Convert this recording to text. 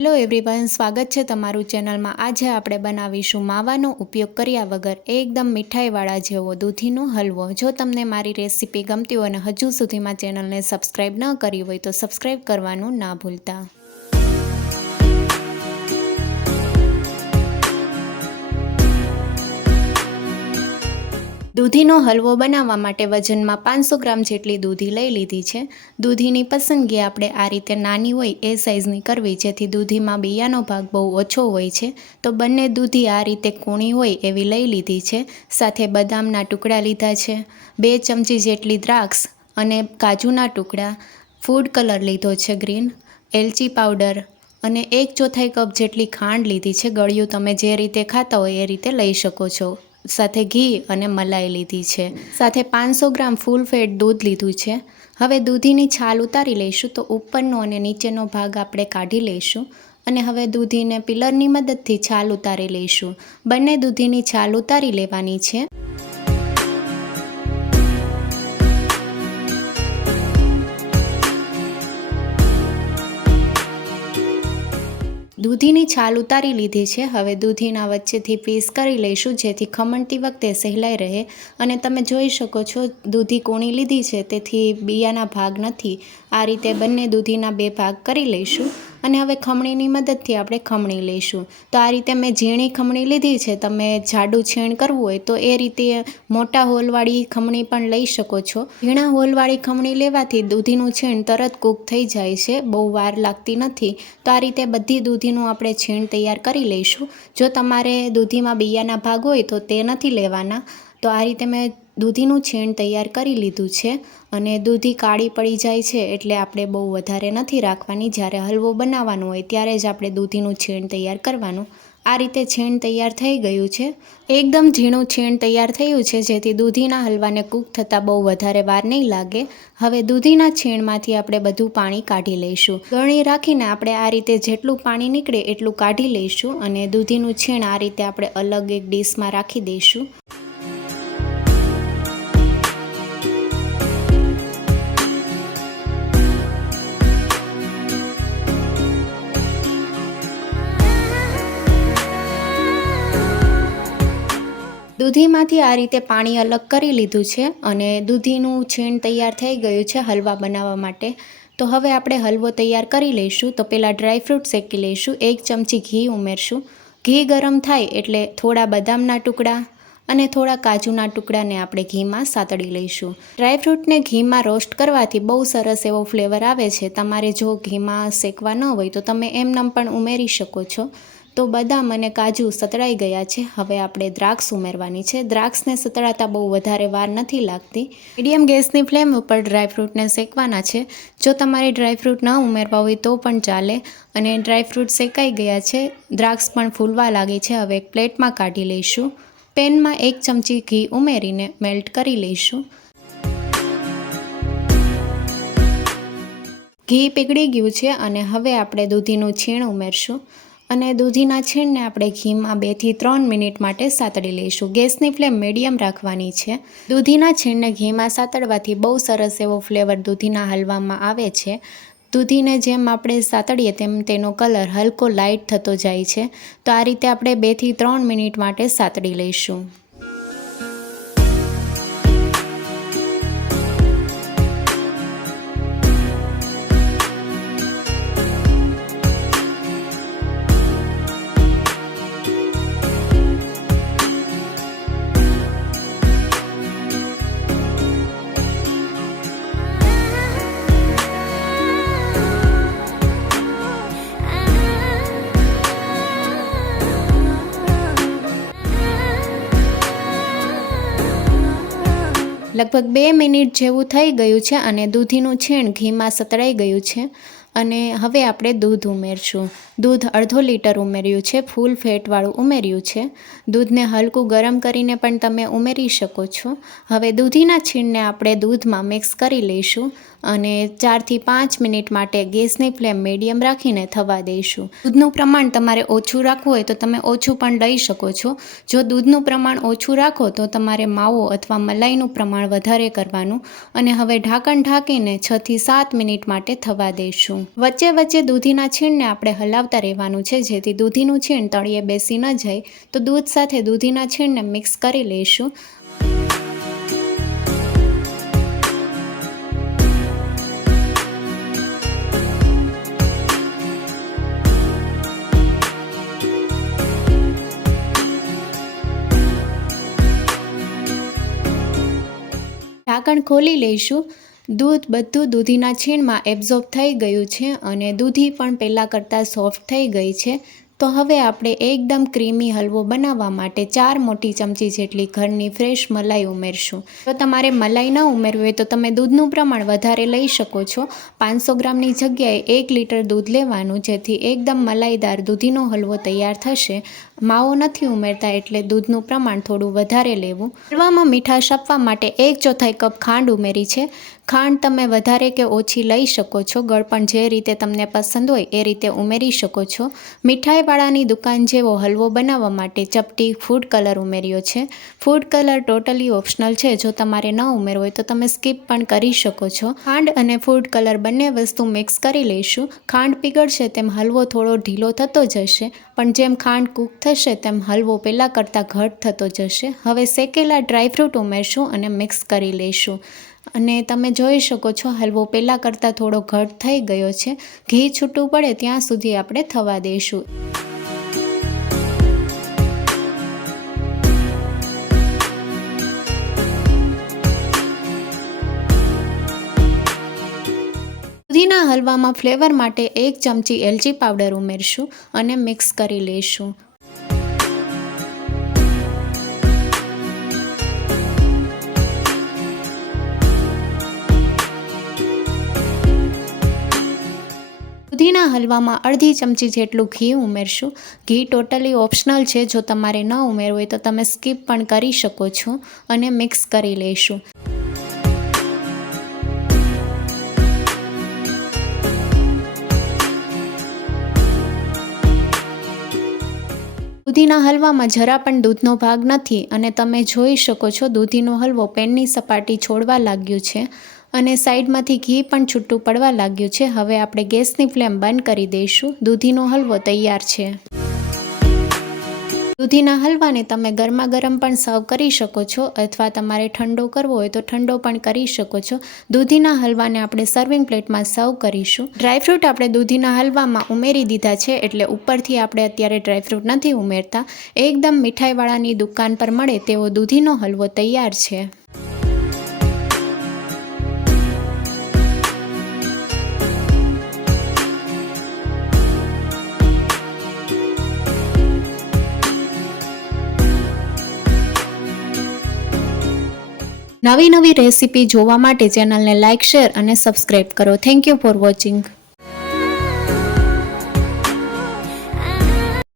Hello everyone, સ્વાગત છે તમારું ચેનલમાં। આજે આપણે બનાવીશું માવાનો ઉપયોગ કર્યા વગર એકદમ મીઠાઈવાળા જેવો દૂધીનો હલવો। જો તમને મારી રેસીપી ગમતી હોય અને હજુ સુધીમાં ચેનલને સબસ્ક્રાઈબ ન કરી હોય તો સબસ્ક્રાઈબ કરવાનું ના ભૂલતા। દૂધીનો હલવો બનાવવા માટે વજનમાં 500 ગ્રામ જેટલી દૂધી લઈ લીધી છે। દૂધીની પસંદગી આપણે આ રીતે નાની હોય એ સાઇઝની કરવી, જેથી દૂધીમાં બિયાનો ભાગ બહુ ઓછો હોય છે। તો બંને દૂધી આ રીતે કૂણી હોય એવી લઈ લીધી છે। સાથે બદામના ટુકડા લીધા છે, 2 ચમચી જેટલી દ્રાક્ષ અને કાજુના ટુકડા, ફૂડ કલર લીધો છે ગ્રીન, એલચી પાવડર અને 1/4 કપ જેટલી ખાંડ લીધી છે। ગળ્યું તમે જે રીતે ખાતા હોય એ રીતે લઈ શકો છો। સાથે ઘી અને મલાઈ લીધી છે। સાથે 500 ગ્રામ ફૂલ ફેટ દૂધ લીધું છે। હવે દૂધીની છાલ ઉતારી લઈશું, તો ઉપરનો અને નીચેનો ભાગ આપણે કાઢી લઈશું અને હવે દૂધીને પિલરની મદદથી છાલ ઉતારી લઈશું। બંને દૂધીની છાલ ઉતારી લેવાની છે। દૂધીની છાલ ઉતારી લીધી છે। હવે દૂધીના વચ્ચેથી પીસ કરી લઈશું, જેથી ખમણતી વખતે સહેલાઈ રહે। અને તમે જોઈ શકો છો દૂધી કૂણી લીધી છે, તેથી બિયાના ભાગ નથી। આ રીતે બંને દૂધીના 2 ભાગ કરી લઈશું અને હવે ખમણીની મદદથી આપણે ખમણી લઈશું। તો આ રીતે મેં ઝીણી ખમણી લીધી છે। તમે જાડું છીણ કરવું હોય તો એ રીતે મોટા હોલવાળી ખમણી પણ લઈ શકો છો। ઝીણા હોલવાળી ખમણી લેવાથી દૂધીનું છીણ તરત કૂક થઈ જાય છે, બહુ વાર લાગતી નથી। તો આ રીતે બધી દૂધીનું આપણે છીણ તૈયાર કરી લઈશું। જો તમારે દૂધીમાં બિયાના ભાગ હોય તો તે નથી લેવાના। તો આ રીતે મેં દૂધીનું છીણ તૈયાર કરી લીધું છે અને દૂધી કાળી પડી જાય છે એટલે આપણે બહુ વધારે નથી રાખવાની। જ્યારે હલવો બનાવવાનો હોય ત્યારે જ આપણે દૂધીનું છીણ તૈયાર કરવાનું। આ રીતે છીણ તૈયાર થઈ ગયું છે। એકદમ ઝીણું છીણ તૈયાર થયું છે, જેથી દૂધીના હલવાને કૂક થતાં બહુ વધારે વાર નહીં લાગે। હવે દૂધીના છીણમાંથી આપણે બધું પાણી કાઢી લઈશું। ગળણી રાખીને આપણે આ રીતે જેટલું પાણી નીકળે એટલું કાઢી લઈશું અને દૂધીનું છીણ આ રીતે આપણે અલગ એક ડીશમાં રાખી દઈશું। દૂધીમાંથી આ રીતે પાણી અલગ કરી લીધું છે અને દૂધીનું છીણ તૈયાર થઈ ગયું છે હલવા બનાવવા માટે। તો હવે આપણે હલવો તૈયાર કરી લઈશું। તો પહેલાં ડ્રાયફ્રૂટ શેકી લઈશું। 1 ચમચી ઘી ઉમેરશું। ઘી ગરમ થાય એટલે થોડા બદામના ટુકડા અને થોડા કાજુના ટુકડાને આપણે ઘીમાં સાતળી લઈશું। ડ્રાયફ્રૂટને ઘીમાં રોસ્ટ કરવાથી બહુ સરસ એવો ફ્લેવર આવે છે। તમારે જો ઘીમાં શેકવા ન હોય તો તમે એમનેમ પણ ઉમેરી શકો છો। તો બદામ અને કાજુ સતળાઈ ગયા છે। હવે આપણે દ્રાક્ષ ઉમેરવાની છે। દ્રાક્ષને સતળાતા બહુ વધારે વાર નથી લાગતી। મીડિયમ ગેસની ફ્લેમ ઉપર ડ્રાયફ્રૂટને શેકવાના છે। જો તમારે ડ્રાયફ્રૂટ ન ઉમેરવા હોય તો પણ ચાલે। અને ડ્રાયફ્રૂટ શેકાઈ ગયા છે, દ્રાક્ષ પણ ફૂલવા લાગી છે। હવે એક પ્લેટમાં કાઢી લઈશું। પેનમાં 1 ચમચી ઘી ઉમેરીને મેલ્ટ કરી લઈશું। ઘી પીગળી ગયું છે અને હવે આપણે દૂધીનું છીણ ઉમેરશું અને દૂધીના છીણને આપણે ઘીમાં 2 થી 3 મિનિટ માટે સાતળી લઈશું। ગેસની ફ્લેમ મીડિયમ રાખવાની છે। દૂધીના છીણને ઘીમાં સાતળવાથી બહુ સરસ એવો ફ્લેવર દૂધીના હલવામાં આવે છે। દૂધીને જેમ આપણે સાતળીએ તેમ તેનો કલર હલકો લાઇટ થતો જાય છે। તો આ રીતે આપણે 2 થી 3 મિનિટ માટે સાતળી લઈશું। લગભગ 2 મિનિટ જેવું થઈ ગયું છે અને દૂધીનું છીણ ઘીમાં સતળાઈ ગયું છે અને હવે આપણે દૂધ ઉમેરશું। દૂધ અડધો લીટર ઉમેર્યું છે, ફૂલ ફેટવાળું ઉમેર્યું છે। દૂધને હલકું ગરમ કરીને પણ તમે ઉમેરી શકો છો। હવે દૂધીના છીણને આપણે દૂધમાં મિક્સ કરી લઈશું અને 4 થી 5 મિનિટ માટે ગેસની ફ્લેમ મીડિયમ રાખીને થવા દઈશું। દૂધનું પ્રમાણ તમારે ઓછું રાખવું હોય તો તમે ઓછું પણ લઈ શકો છો। જો દૂધનું પ્રમાણ ઓછું રાખો તો તમારે માવો અથવા મલાઈનું પ્રમાણ વધારે કરવાનું અને હવે ઢાંકણ ઢાંકીને 6 થી 7 મિનિટ માટે થવા દઈશું। વચ્ચે વચ્ચે દૂધીના છીણને આપણે હલાવતા રહેવાનું છે, જેથી દૂધીનું છીણ તળિયે બેસી ન જાય. તો દૂધ સાથે દૂધીના છીણને મિક્સ કરી લઈશું. ઢાંકણ ખોલી લઈશું. દૂધ બધું દૂધીના છીણમાં એબ્ઝોર્બ થઈ ગયું છે અને દૂધી પણ પહેલાં કરતાં સોફ્ટ થઈ ગઈ છે. તો હવે આપણે એકદમ ક્રીમી હલવો બનાવવા માટે 4 મોટી ચમચી જેટલી ઘરની ફ્રેશ મલાઈ ઉમેરશું. જો તમારે મલાઈ ન ઉમેરવી હોય તો તમે દૂધનું પ્રમાણ વધારે લઈ શકો છો. 500 ગ્રામની જગ્યાએ 1 લીટર દૂધ લેવાનું, જેથી એકદમ મલાઈદાર દૂધીનો હલવો તૈયાર થશે. માવો નથી ઉમેરતા એટલે દૂધનું પ્રમાણ થોડું વધારે લેવું. હલવામાં મીઠાશ આપવા માટે 1/4 કપ ખાંડ ઉમેરી છે. ખાંડ તમે વધારે કે ઓછી લઈ શકો છો. ગળપણ જે રીતે તમને પસંદ હોય એ રીતે ઉમેરી શકો છો. મીઠાઈવાળાની દુકાન જેવો હલવો બનાવવા માટે ચપટી ફૂડ કલર ઉમેર્યો છે. ફૂડ કલર ટોટલી ઓપ્શનલ છે. જો તમારે ન ઉમેરવો હોય તો તમે સ્કીપ પણ કરી શકો છો. ખાંડ અને ફૂડ કલર બંને વસ્તુ મિક્સ કરી લઈશું. ખાંડ પીગળશે તેમ હલવો થોડો ઢીલો થતો જશે, પણ જેમ ખાંડ કૂક થશે તેમ હલવો પહેલાં કરતાં ઘટ થતો જશે. હવે શેકેલા ડ્રાયફ્રૂટ ઉમેરશું અને મિક્સ કરી લઈશું. અને તમે જોઈ શકો છો હલવો પહેલાં કરતાં થોડો ઘટ થઈ ગયો છે. ઘી છૂટું પડે ત્યાં સુધી આપણે થવા દઈશું. દૂધીના હલવામાં ફ્લેવર માટે 1 ચમચી એલચી પાવડર ઉમેરશું અને મિક્સ કરી લઈશું. દૂધીના હલવામાં અડધી ચમચી જેટલું ઘી ઉમેરશું. ઘી ટોટલી ઓપ્શનલ છે. જો તમારે ન ઉમેરવું હોય તો તમે સ્કીપ પણ કરી શકો છો અને મિક્સ કરી લઈશું. દૂધીના હલવામાં જરા પણ દૂધનો ભાગ નથી અને તમે જોઈ શકો છો દૂધીનો હલવો પેનની સપાટી છોડવા લાગ્યું છે અને સાઈડમાંથી ઘી પણ છૂટું પડવા લાગ્યું છે. હવે આપણે ગેસની ફ્લેમ બંધ કરી દઈશું. દૂધીનો હલવો તૈયાર છે. દૂધીના હલવાને તમે ગરમા ગરમ પણ સર્વ કરી શકો છો અથવા તમારે ઠંડો કરવો હોય તો ઠંડો પણ કરી શકો છો. દૂધીના હલવાને આપણે સર્વિંગ પ્લેટમાં સર્વ કરીશું. ડ્રાયફ્રૂટ આપણે દૂધીના હલવામાં ઉમેરી દીધા છે એટલે ઉપરથી આપણે અત્યારે ડ્રાયફ્રૂટ નથી ઉમેરતા. એકદમ મીઠાઈવાળાની દુકાન પર મળે તેવો દૂધીનો હલવો તૈયાર છે. નવી રેસીપી જોવા માટે ચેનલને લાઇક, શેર અને સબસ્ક્રાઈબ કરો. Thank you for watching.